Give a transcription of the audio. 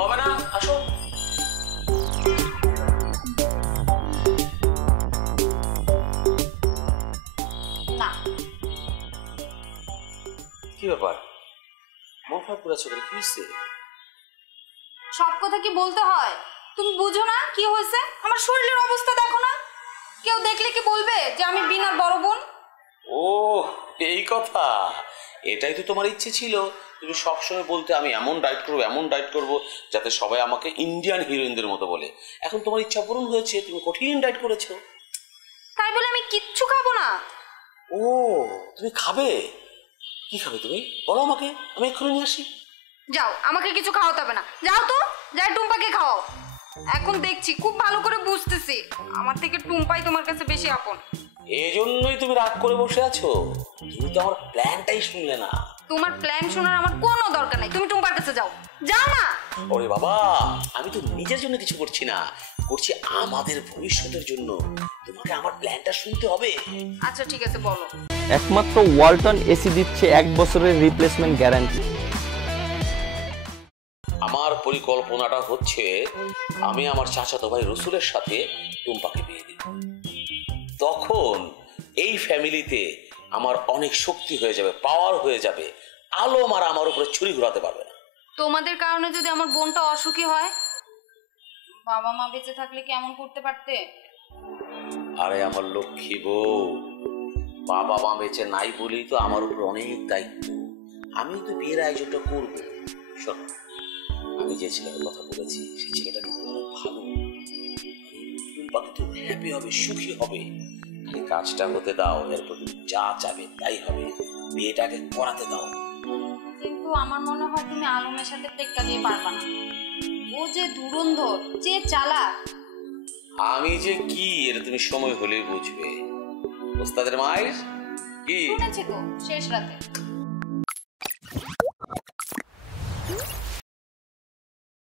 ঘুমাবে না? আসো। না। কি ব্যাপার, মন খারাপ করেছো? কি হয়েছে? সব কথা কি বলতে হয়? তুমি বুঝো না কি হয়েছে? আমার শরীরের অবস্থা দেখো না। কেউ দেখলে কি বলবে যে আমি বিনার বড় বোন? ও এই কথা, এটাই তো তোমার ইচ্ছে ছিল। তুমি সবসময় বলতে আমি এমন ডায়েট করবো, এমন ডায়েট করবো যাতে সবাই আমাকে ইন্ডিয়ান হিরোইনদের মতো বলে। এখন তোমার ইচ্ছা পূরণ হয়েছে, তুমি কঠিন ডায়েট করেছো। তাই বলে আমি কিচ্ছু খাবো না? ও তুমি খাবে? কি খাবে তুমি বলো আমাকে, আমি এক্ষুনি নিয়ে আসি। যাও, আমাকে কিছু খাওয়াতে হবে না। যাও তো, যাই টুম্পাকে খাওয়াও। এখন দেখছি, খুব ভালো করে বুঝতেছি, আমার থেকে টুম্পাই তোমার কাছে বেশি আপন। এই জন্যই তুমি রাগ করে বসে আছো। তুমি তো আমার প্ল্যানটাই শুনলে না। তোমার প্ল্যান শোনার আমার কোনো দরকার নাই। তুমি টুম্পার কাছে যাও, যাও না। ওরে বাবা, আমি তো নিজের জন্য কিছু করছি না, করছি আমাদের ভবিষ্যতের জন্য। তোমাকে আমার প্ল্যানটা শুনতে হবে। আচ্ছা ঠিক আছে, বলো। একমাত্র ওয়ালটন এসি দিচ্ছে 1 বছরের রিপ্লেসমেন্ট গ্যারান্টি। আমার পরিকল্পনাটা হচ্ছে আমি আমার চাচাতো ভাই রসুলের সাথে টুম্পাকে বিয়ে দিব। তখন এই ফ্যামিলিতে আমার অনেক শক্তি হয়ে যাবে, পাওয়ার হয়ে যাবে। আলম আর আমার উপরে ছুরি ঘোরাতে পারবে না। তোমাদের কারণে যদি আমার বোনটা অসুখী হয়, বাবা মা বেঁচে থাকলে কি এমন করতে পারতে? আরে আমার লক্ষ্মী বউ, বাবা মা বেঁচে নাই বলেই তো আমার উপর অনেক দায়িত্ব। আমি তো বিয়ের আয়োজনটা করবো। শোন, আমি যে ছেলেটার কথা বলেছি সেই ছেলেটা কিন্তু অনেক ভালো। টুম্পাকে তো হ্যাপি হবে, সুখী হবে। খালি কাজটা হতে দাও, এরপর তুমি যা চাবে তাই হবে। বিয়েটাকে করাতে দাও। কিন্তু আমার মনে হয় তুমি আলমের সাথে টেক্কা দিয়ে পারবা না। ও যে ধুরন্ধর, যে চালাক। আমি যে কি এটা তুমি সময় হলেই বুঝবে। ওস্তাদের মায়ের কি শুনেছি তো শেষ রাতে।